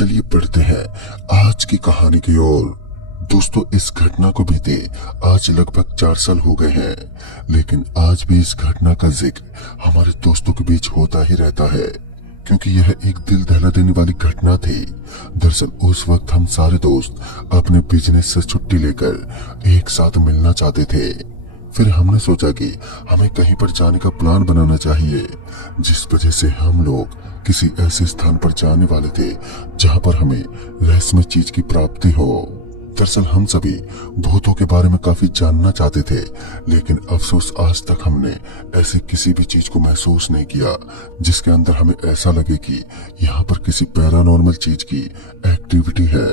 चलिए बढ़ते हैं आज की कहानी की ओर। दोस्तों, इस घटना को बीते आज लगभग 4 साल हो गए हैं, लेकिन आज भी इस घटना का जिक्र हमारे दोस्तों के बीच होता ही रहता है, क्योंकि यह एक दिल दहला देने वाली घटना थी। दरअसल उस वक्त हम सारे दोस्त अपने बिजनेस से छुट्टी लेकर एक साथ मिलना चाहते थे। फिर हमने सोचा कि हमें कहीं पर जाने का प्लान बनाना चाहिए, जिस वजह से हम लोग किसी ऐसे स्थान पर जाने वाले थे जहां पर हमें रहस्यमय चीज की प्राप्ति हो। दरअसल हम सभी भूतों के बारे में काफी जानना चाहते थे, लेकिन अफसोस आज तक हमने ऐसी किसी भी चीज को महसूस नहीं किया जिसके अंदर हमें ऐसा लगे कि यहाँ पर किसी पैरानॉर्मल चीज की एक्टिविटी है।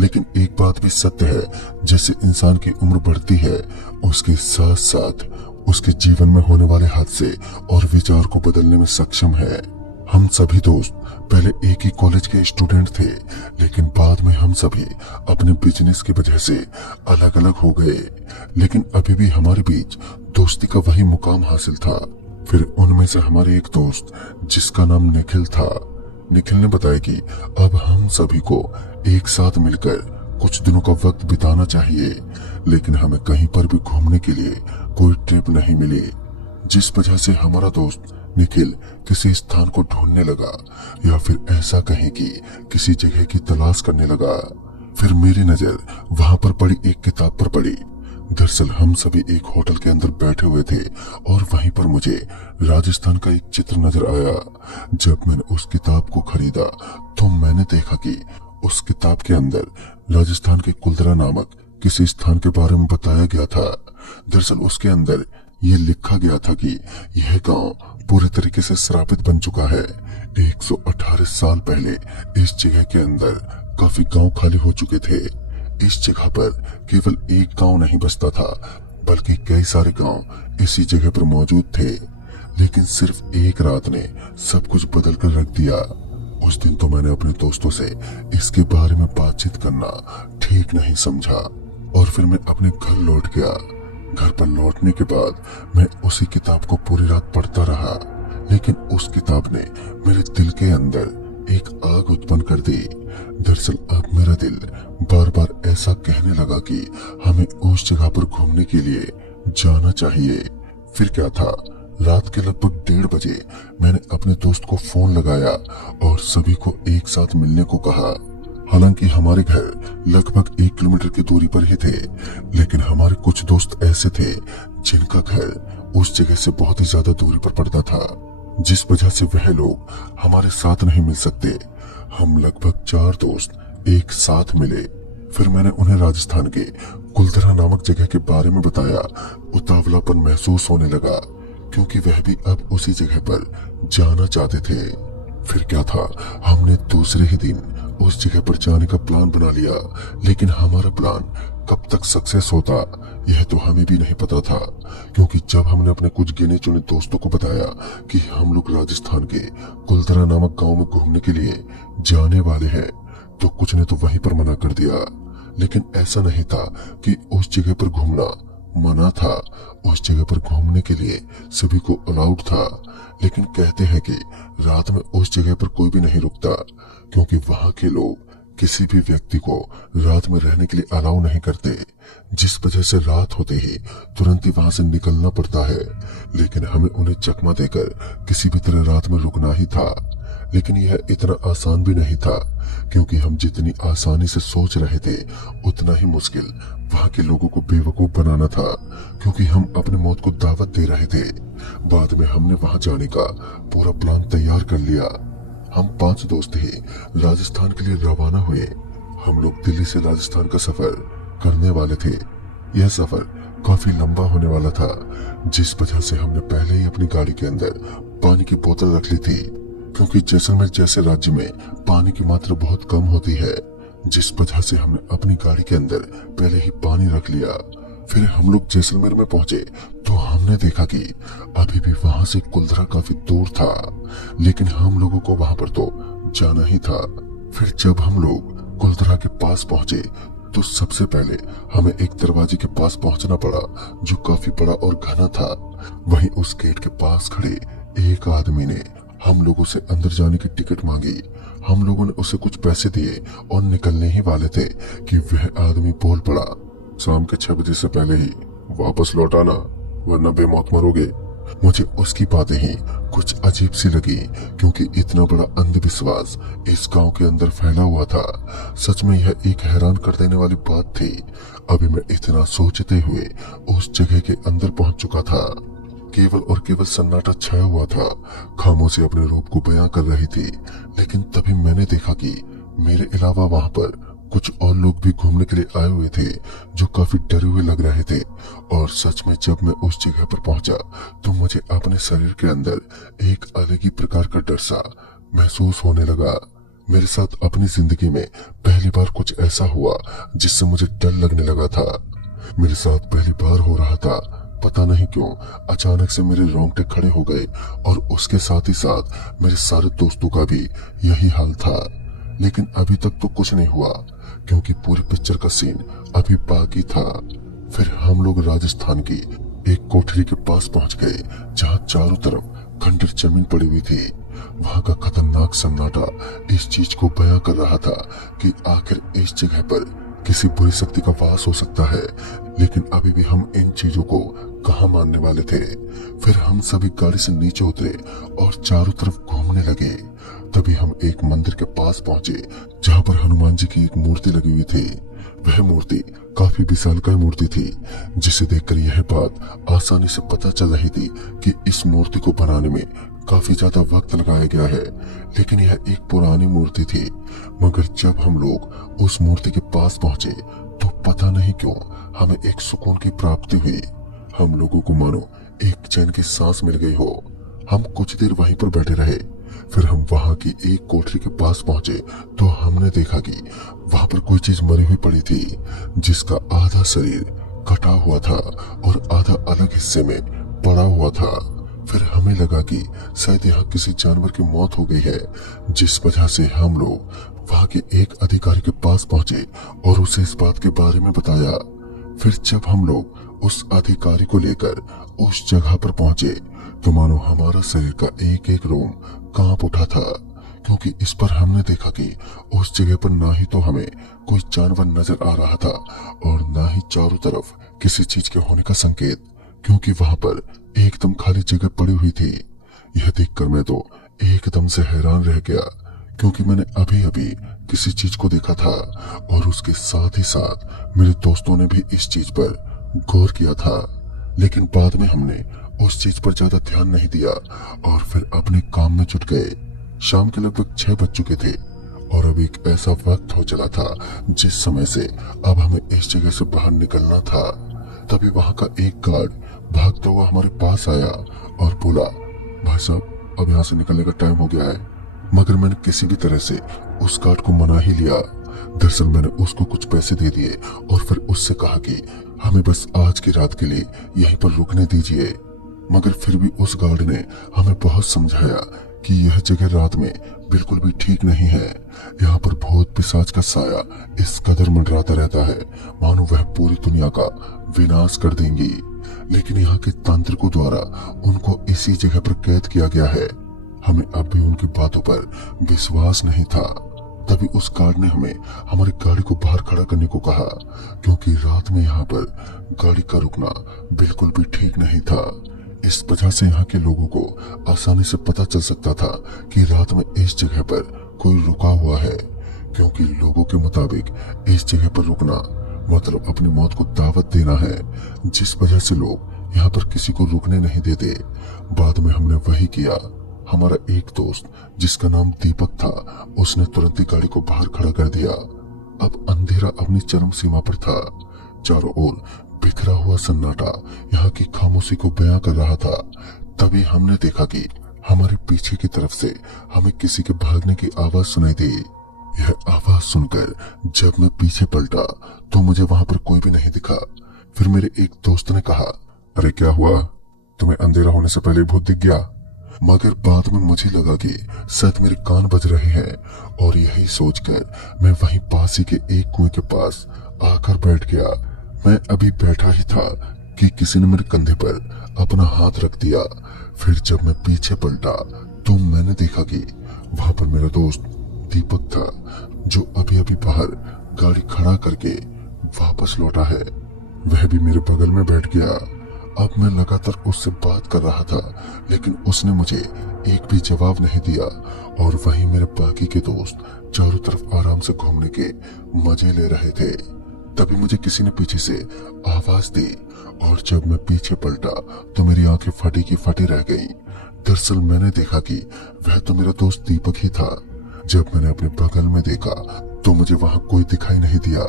लेकिन एक बात भी सत्य है, जैसे इंसान की उम्र बढ़ती है उसके साथ साथ उसके जीवन में होने वाले हादसे और विचार को बदलने में सक्षम है। हम सभी दोस्त पहले एक ही कॉलेज के स्टूडेंट थे, लेकिन बाद में हम सभी अपने बिजनेस की वजह से अलग अलग हो गए, लेकिन अभी भी हमारे बीच दोस्ती का वही मुकाम हासिल था। फिर उनमें से हमारे एक दोस्त जिसका नाम निखिल था, निखिल ने बताया कि अब हम सभी को एक साथ मिलकर कुछ दिनों का वक्त बिताना चाहिए, लेकिन हमें कहीं पर भी घूमने के लिए कोई ट्रिप नहीं मिली, जिस वजह से हमारा दोस्त निखिल किसी स्थान को ढूंढने लगा, या फिर ऐसा कहें कि किसी जगह की तलाश करने लगा। फिर मेरी नजर वहां पर पड़ी एक किताब पर पड़ी। दरअसल हम सभी एक होटल के अंदर बैठे हुए थे और वहीं पर मुझे राजस्थान का एक चित्र नजर आया। जब मैंने उस किताब को खरीदा तो मैंने देखा कि उस किताब के अंदर राजस्थान के कुलधरा नामक किसी स्थान के बारे में बताया गया था। दरअसल उसके अंदर ये लिखा गया था कि यह गांव पूरे तरीके से श्रापित बन चुका है। 118 साल पहले इस जगह के अंदर काफी गांव खाली हो चुके थे। इस जगह पर केवल एक गांव नहीं बसता था, बल्कि कई सारे गांव इसी जगह पर मौजूद थे, लेकिन सिर्फ एक रात ने सब कुछ बदल कर रख दिया। उस दिन तो मैंने अपने दोस्तों से इसके बारे में बातचीत करना ठीक नहीं समझा और फिर मैं अपने घर लौट गया। घर पर लौटने के बाद मैं उसी किताब को पूरी रात पढ़ता रहा, लेकिन उस किताब ने मेरे दिल के अंदर एक आग उत्पन्न कर दी। दरअसल अब मेरा दिल बार बार ऐसा कहने लगा कि हमें उस जगह पर घूमने के लिए जाना चाहिए। फिर क्या था, रात के लगभग 1:30 बजे मैंने अपने दोस्त को फोन लगाया और सभी को एक साथ मिलने को कहा। हालांकि हमारे घर लगभग 1 किलोमीटर की दूरी पर ही थे, लेकिन हमारे कुछ दोस्त ऐसे थे जिनका घर उस जगह से बहुत ही ज्यादा दूरी पर पड़ता था, जिस वजह से वह लोग हमारे साथ नहीं मिल सकते। हम लगभग 4 दोस्त एक साथ मिले। फिर मैंने उन्हें राजस्थान के कुलधरा नामक जगह के बारे में बताया। उतावलापन महसूस होने लगा, क्योंकि वह भी अब उसी जगह पर जाना चाहते थे। फिर क्या था, हमने दूसरे ही दिन उस जगह पर जाने का प्लान बना लिया, लेकिन हमारा प्लान कब तक सक्सेस होता यह तो हमें भी नहीं पता था, क्योंकि जब हमने अपने कुछ गिने चुने दोस्तों को बताया कि हम लोग राजस्थान के कुलधरा नामक गांव में घूमने के लिए जाने वाले हैं, तो कुछ ने तो वहीं पर मना कर दिया। लेकिन ऐसा नहीं था कि उस जगह पर घूमना मना था, उस जगह पर घूमने के लिए सभी को अलाउड था। लेकिन कहते हैं कि रात में उस जगह पर कोई भी नहीं रुकता, क्योंकि वहां के लोग किसी भी व्यक्ति को रात में रहने के लिए अलाउ नहीं करते, जिस वजह से रात होते ही तुरंत ही वहां से निकलना पड़ता है। लेकिन हमें उन्हें चकमा देकर किसी भी तरह रात में रुकना ही था। लेकिन यह इतना आसान भी नहीं था, क्योंकि हम जितनी आसानी से सोच रहे थे उतना ही मुश्किल वहां के लोगों को बेवकूफ बनाना था, क्योंकि हम अपनी मौत को दावत दे रहे थे। बाद में हमने वहां जाने का पूरा प्लान तैयार कर लिया। हम 5 दोस्त ही राजस्थान के लिए रवाना हुए। हम लोग दिल्ली से राजस्थान का सफर करने वाले थे। यह सफर काफी लंबा होने वाला था, जिस वजह से हमने पहले ही अपनी गाड़ी के अंदर पानी की बोतल रख ली थी, क्योंकि जैसलमेर जैसे राज्य में पानी की मात्रा बहुत कम होती है, जिस वजह से हमने अपनी गाड़ी के अंदर पहले ही पानी रख लिया। फिर हम लोग जैसलमेर में पहुंचे तो हमने देखा कि अभी भी वहां से कुलधरा काफी दूर था, लेकिन हम लोगों को वहां पर तो जाना ही था। फिर जब हम लोग कुलधरा के पास पहुंचे तो सबसे पहले हमें एक दरवाजे के पास पहुंचना पड़ा, जो काफी बड़ा और घना था। वहीं उस गेट के पास खड़े एक आदमी ने हम लोगों से अंदर जाने की टिकट मांगी। हम लोगों ने उसे कुछ पैसे दिए और निकलने ही वाले थे कि वह आदमी बोल पड़ा, शाम के 6 बजे से पहले ही वापस लौट आना, वरना बेमौत मरोगे। मुझे उसकी बातें ही कुछ अजीब सी लगी, क्योंकि इतना बड़ा अंधविश्वास इस गांव के अंदर फैला हुआ था। सच में यह एक हैरान कर देने वाली बात थी। अभी मैं इतना सोचते हुए उस जगह के अंदर पहुंच चुका था। केवल और केवल सन्नाटा छाया हुआ था। खामोशी अपने रूप को बयां कर रही थी। लेकिन तभी मैंने देखा कि मेरे अलावा वहां पर कुछ और लोग भी घूमने के लिए आए हुए थे, जो काफी डरे हुए लग रहे थे। और सच में जब मैं उस जगह पर पहुंचा तो मुझे अपने शरीर के अंदर एक अलग ही प्रकार का डर सा महसूस होने लगा। मेरे साथ अपनी जिंदगी में पहली बार कुछ ऐसा हुआ जिससे मुझे डर लगने लगा था। मेरे साथ पहली बार हो रहा था। पता नहीं क्यों अचानक से मेरे रोंगटे खड़े हो गए, और उसके साथ ही साथ मेरे सारे दोस्तों का भी यही हाल था। लेकिन अभी तक तो कुछ नहीं हुआ, क्योंकि पूरी पिक्चर का सीन अभी बाकी था। फिर हम लोग राजस्थान की एक कोठरी के पास पहुंच गए, जहां चारों तरफ खंडर जमीन पड़ी हुई थी। वहां का खतरनाक सन्नाटा इस चीज को बयां कर रहा था कि आखिर इस जगह पर किसी बुरी शक्ति का वास हो सकता है। लेकिन अभी भी हम इन चीजों को कहां मानने वाले थे। फिर हम सभी गाड़ी से नीचे उतरे और चारों तरफ घूमने लगे। तभी हम एक मंदिर के पास पहुंचे, जहां पर हनुमान जी की एक मूर्ति लगी हुई थी। वह मूर्ति काफी विशालकाय मूर्ति थी, जिसे देखकर यह बात आसानी से पता चल रही थी कि इस मूर्ति को बनाने में काफी ज्यादा वक्त लगाया गया है। लेकिन यह एक पुरानी मूर्ति थी। मगर जब हम लोग उस मूर्ति के पास पहुंचे तो पता नहीं क्यों हमें एक सुकून की प्राप्ति हुई। हम लोगों को मानो एक चैन की सांस मिल गई हो। हम कुछ देर वहीं पर बैठे रहे। फिर हम वहां की एक कोठरी के पास पहुंचे तो हमने देखा कि वहां पर कोई चीज मरी हुई पड़ी थी, जिसका आधा शरीर कटा हुआ था और आधा अलग हिस्से में पड़ा हुआ था। फिर हमें लगा कि शायद यहाँ किसी जानवर की मौत हो गई है, जिस वजह से हम लोग वहां के एक अधिकारी के पास पहुंचे और उसे इस बात के बारे में बताया। फिर जब हम लोग उस अधिकारी को लेकर उस जगह पर पहुंचे तो मानो हमारा शरीर का एक एक रोम कांप उठा था, क्योंकि इस पर हमने देखा कि उस जगह पर ना ही तो हमें कोई जानवर नजर आ रहा था और ना ही चारों तरफ किसी चीज के होने का संकेत, क्योंकि वहां पर एकदम खाली जगह पड़ी हुई थी। यह देखकर मैं तो एकदम से हैरान रह गया, क्योंकि मैंने अभी अभी किसी चीज को देखा था और उसके साथ ही साथ मेरे दोस्तों ने भी इस चीज पर गौर किया था। लेकिन बाद में हमने उस चीज पर ज्यादा ध्यान नहीं दिया और फिर अपने काम में जुट गए। शाम के लगभग 6 बज चुके थे और अब एक ऐसा वक्त हो चला था जिस समय से अब हमें इस जगह से बाहर निकलना था। तभी वहां का एक गार्ड भागता हुआ हमारे पास आया और बोला, भाई साहब अब यहाँ से निकलने का टाइम हो गया है। मगर मैंने किसी भी तरह से उस गार्ड को मना ही लिया। दरअसल मैंने उसको कुछ पैसे दे दिए और फिर उससे कहा कि हमें बस आज की रात के लिए यहीं पर रुकने दीजिए। मगर फिर भी उस गार्ड ने हमें बहुत समझाया कि यह जगह रात में बिल्कुल भी ठीक नहीं है। यहाँ पर भूत पिशाच का साया इस कदर मंडराता रहता है मानो वह पूरी दुनिया का विनाश कर देंगी। लेकिन यहाँ के तांत्रिकों द्वारा उनको इसी जगह पर कैद किया गया है। हमें अब भी उनकी बातों पर विश्वास नहीं था। तभी उस गार्ड ने हमें हमारी गाड़ी को बाहर खड़ा करने को कहा, क्योंकि रात में यहाँ पर गाड़ी का रुकना बिल्कुल भी ठीक नहीं था। इस वजह से यहाँ के लोगों को आसानी से पता चल सकता था कि रात में इस जगह पर कोई रुका हुआ है, क्योंकि लोगों के मुताबिक इस जगह पर रुकना मतलब अपनी मौत को दावत देना है, जिस वजह से लोग यहाँ पर किसी को रुकने नहीं देते। बाद में हमने वही किया। हमारा एक दोस्त जिसका नाम दीपक था, उसने तुरंत ही गाड़ी को बाहर खड़ा कर दिया। अब अंधेरा अपनी चरम सीमा पर था। चारों ओर बिखरा हुआ सन्नाटा यहाँ की खामोशी को बयां कर रहा था। तभी हमने देखा कि हमारे पीछे की तरफ से हमें किसी के भागने की आवाज सुनाई दी। यह आवाज सुनकर जब मैं पीछे पलटा तो मुझे वहां पर कोई भी नहीं दिखा। फिर मेरे एक दोस्त ने कहा, अरे क्या हुआ, तुम्हें अंधेरा होने से पहले भूत दिख गया? मगर बाद में मुझे लगा कि शायद मेरे कान बज रहे हैं, और यही सोचकर मैं वहीं पास ही के एक कुएं के पास आकर बैठ गया। मैं अभी बैठा ही था कि किसी ने मेरे कंधे पर अपना हाथ रख दिया। फिर जब मैं पीछे पलटा तो मैंने देखा कि वहां पर मेरा दोस्त दीपक था, जो अभी अभी बाहर गाड़ी खड़ा करके वापस लौटा है। वह भी मेरे बगल में बैठ गया। अब मैं लगातार उससे बात कर रहा था, लेकिन उसने मुझे एक भी जवाब नहीं दिया। और वहीं मेरे बाकी के दोस्त चारों तरफ आराम से घूमने के मजे ले रहे थे। तभी मुझे किसी ने पीछे से आवाज दी, और जब मैं पीछे पलटा तो मेरी आंखें फटी की फटी रह गईं। दरअसल मैंने देखा कि वह तो मेरा दोस्त दीपक ही था। जब मैंने अपने बगल में देखा तो मुझे वहां कोई दिखाई नहीं दिया।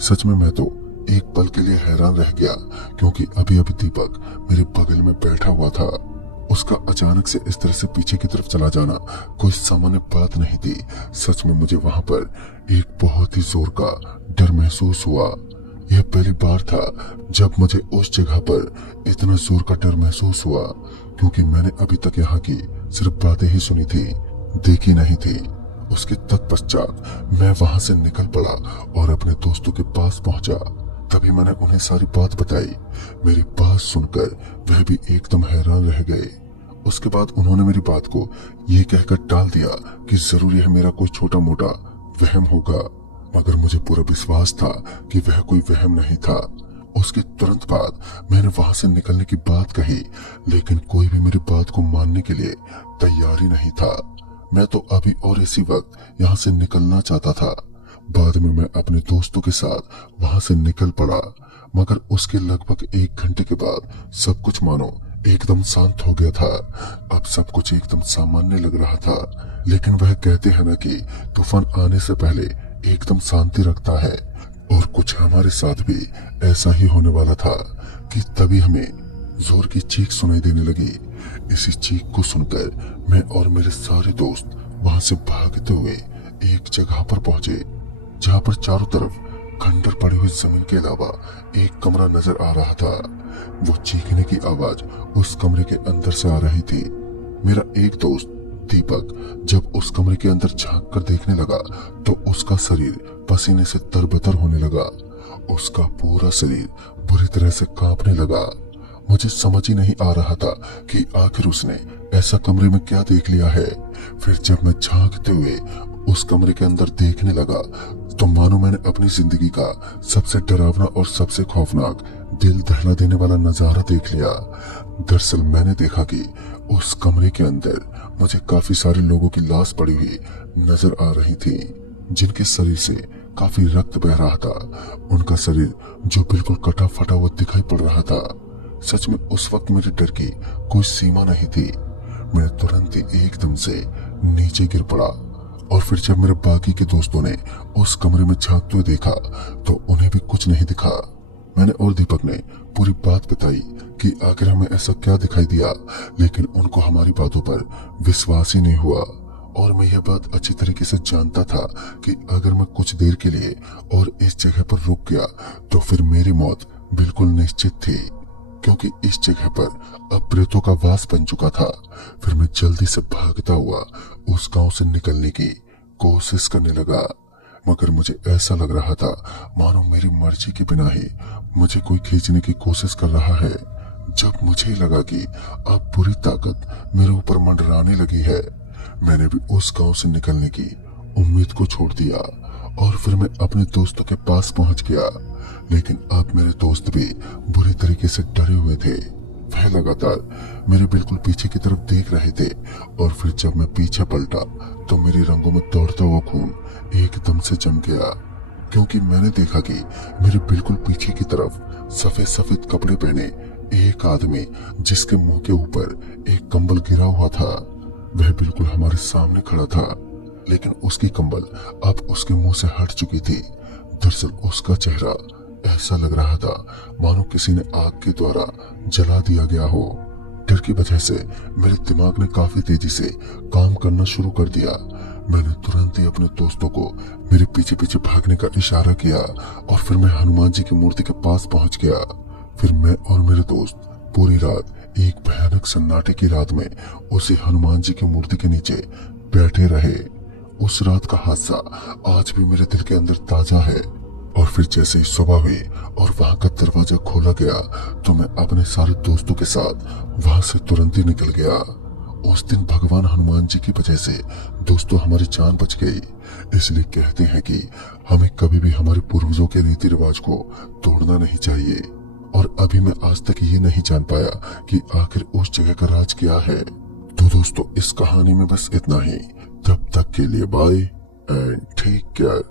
सच में मैं तो एक पल के लिए हैरान रह गया, क्योंकि अभी अभी दीपक मेरे बगल में बैठा हुआ था। उसका अचानक से इस तरह से पीछे की तरफ चला जाना कोई सामान्य बात नहीं थी। सच में मुझे वहां पर एक बहुत ही जोर का डर महसूस हुआ। यह पहली बार था जब मुझे उस जगह पर इतना जोर का डर महसूस हुआ, क्योंकि मैंने अभी तक यहाँ की सिर्फ बातें ही सुनी थी, देखी नहीं थी। उसके तत्पश्चात मैं वहां से निकल पड़ा और अपने दोस्तों के पास पहुंचा। तभी मैंने उन्हें सारी बात बताई। मेरी बात सुनकर वह भी एकदम हैरान रह गए। उसके बाद उन्होंने मेरी बात को ये कहकर टाल दिया कि जरूर यह मेरा कोई छोटा मोटा वहम होगा, मगर मुझे पूरा विश्वास था कि वह कोई वहम नहीं था। उसके तुरंत बाद मैंने वहां से निकलने की बात कही, लेकिन कोई भी मेरी बात को मानने के लिए तैयार ही नहीं था। मैं तो अभी और इसी वक्त यहाँ से निकलना चाहता था। बाद में मैं अपने दोस्तों के साथ वहां से निकल पड़ा, मगर उसके लगभग 1 घंटे के बाद सब कुछ मानो एकदम शांत हो गया था। अब सब कुछ एकदम सामान्य लग रहा था। लेकिन वह कहते हैं ना कि तूफान आने से पहले एकदम शांति रखता है, और कुछ हमारे साथ भी ऐसा ही होने वाला था कि तभी हमें जोर की चीख सुनाई देने लगी। इसी चीख को सुनकर मैं और मेरे सारे दोस्त वहां से भागते हुए एक जगह पर पहुंचे, जहां पर चारों तरफ खंडर पड़ी हुई जमीन के अलावा एक कमरा नजर आ रहा था। वो चीखने की आवाज उस कमरे के अंदर से आ रही थी। मेरा एक दोस्त दीपक जब उस कमरे के अंदर झांक कर देखने लगा तो उसका शरीर पसीने से तरबतर होने लगा। उसका पूरा शरीर बुरी तरह से कांपने लगा। मुझे समझ ही नहीं आ रहा था कि आखिर उसने ऐसा कमरे में क्या देख लिया है। फिर जब मैं झांकते हुए उस कमरे के अंदर देखने लगा तो मानो मैंने अपनी जिंदगी का सबसे डरावना और सबसे खौफनाक, दिल दहला देने वाला नजारा देख लिया। दरअसल मैंने देखा कि उस कमरे के अंदर मुझे काफी सारे लोगों की लाश पड़ी हुई नजर आ रही थी, जिनके शरीर से काफी रक्त बह रहा था। उनका शरीर जो बिल्कुल कटा फटा हुआ दिखाई पड़ रहा था। सच में उस वक्त मेरे डर की कोई सीमा नहीं थी। मैं तुरंत ही एकदम से नीचे गिर पड़ा, और फिर जब मेरे बाकी के दोस्तों ने उस कमरे में झांकते हुए देखा तो उन्हें भी कुछ नहीं दिखा। मैंने और दीपक ने पूरी बात बताई कि आखिर हमें ऐसा क्या दिखाई दिया, लेकिन उनको हमारी बातों पर विश्वास ही नहीं हुआ। और मैं यह बात अच्छी तरीके से जानता था कि अगर मैं कुछ देर के लिए और इस जगह पर रुक गया तो फिर मेरी मौत बिल्कुल निश्चित थी, क्योंकि इस जगह पर अब प्रेतों का वास बन चुका था। फिर मैं जल्दी से भागता हुआ उस गांव से निकलने की कोशिश करने लगा, मगर मुझे ऐसा लग रहा था मानो मेरी मर्जी के बिना ही मुझे कोई खींचने की कोशिश कर रहा है। जब मुझे लगा कि अब बुरी ताकत मेरे ऊपर मंडराने लगी है, मैंने भी उस गांव से निकलने की उम्मीद को छोड़ दिया और फिर मैं अपने दोस्तों के पास पहुंच गया। लेकिन अब मेरे दोस्त भी बुरी तरीके से डरे हुए थे। वह लगातार मेरे बिल्कुल पीछे की तरफ देख रहे थे, और फिर जब मैं पीछे पलटा तो मेरी रंगों में दौड़ता हुआ खून एकदम से जम गया, क्योंकि मैंने देखा कि मेरे बिल्कुल पीछे की तरफ सफेद सफेद कपड़े पहने एक आदमी, जिसके मुंह के ऊपर एक कंबल गिरा हुआ था, वह बिल्कुल हमारे सामने खड़ा था। लेकिन उसकी कंबल अब उसके मुंह से हट चुकी थी। दरअसल उसका चेहरा ऐसा लग रहा था मानो किसी ने आग के द्वारा जला दिया गया हो। डर की वजह से मेरे दिमाग ने काफी तेजी से काम करना शुरू कर दिया। मैंने तुरंत ही अपने दोस्तों को मेरे पीछे पीछे भागने का इशारा किया, और फिर मैं हनुमान जी की मूर्ति के पास पहुंच गया। फिर मैं और मेरे दोस्त पूरी रात एक भयानक सन्नाटे की रात में उसी हनुमान जी की मूर्ति के नीचे बैठे रहे। उस रात का हादसा आज भी मेरे दिल के अंदर ताजा है। और फिर जैसे ही सुबह हुई और वहां का दरवाजा खोला गया तो मैं अपने सारे दोस्तों के साथ वहां से तुरंत ही निकल गया। उस दिन भगवान हनुमान जी की वजह से दोस्तों हमारी जान बच गई। इसलिए कहते हैं कि हमें कभी भी हमारे पूर्वजों के रीति रिवाज को तोड़ना नहीं चाहिए। और अभी मैं आज तक ये नहीं जान पाया कि आखिर उस जगह का राज क्या है। तो दोस्तों इस कहानी में बस इतना ही। तब तक के लिए बाय एंड टेक केयर।